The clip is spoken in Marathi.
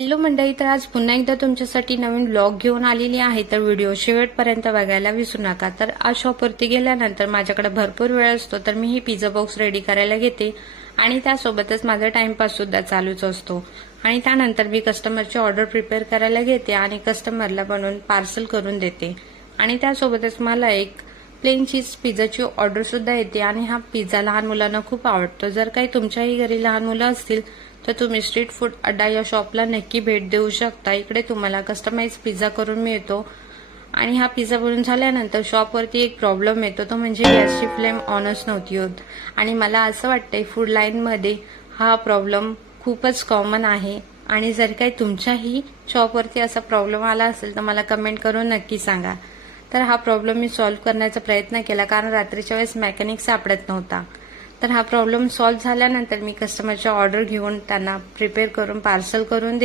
हॅलो मंडळी, तर आज पुन्हा एकदा तुमच्यासाठी नवीन ब्लॉग घेऊन आलेली आहे. तर व्हिडिओ शेवटपर्यंत बघायला विसरू नका. तर आज शॉपवरती गेल्यानंतर माझ्याकडे भरपूर वेळ असतो, तर मी ही पिझ्झा बॉक्स रेडी करायला घेते आणि त्यासोबतच माझा टाइमपास सुद्धा चालूच असतो. आणि त्यानंतर मी कस्टमरची ऑर्डर प्रिपेअर करायला घेते आणि कस्टमरला बनवून पार्सल करून देते. आणि त्यासोबतच मला एक प्लेन चीज पिझ्झाची ऑर्डर सुद्धा येते आणि हा पिझ्झा लहान मुलांना खूप आवडतो. जर काही तुमच्याही घरी लहान मुलं असतील तर तुम्ही स्ट्रीट फूड अड्डा या शॉपला नक्की भेट देऊ शकता. इकडे तुम्हाला कस्टमाइज पिझ्झा करून मिळतो. आणि हा पिझ्झा बनवून झाल्यानंतर शॉपवरती एक प्रॉब्लेम येतो, तो म्हणजे गॅसची फ्लेम ऑनच नव्हती होत. आणि मला असं वाटतंय फूड लाईनमध्ये हा प्रॉब्लेम खूपच कॉमन आहे. आणि जर काही तुमच्याही शॉपवरती असा प्रॉब्लेम आला असेल तर मला कमेंट करून नक्की सांगा. तर हा प्रॉब्लेम मी सॉल्व्ह करण्याचा प्रयत्न केला, कारण रात्रीच्या वेळेस मेकॅनिक सापडत नव्हता. तर हा प्रॉब्लेम सॉल्व्ह झाल्यानंतर मी कस्टमरची ऑर्डर घेऊन त्यांना प्रिपेअर करून पार्सल करून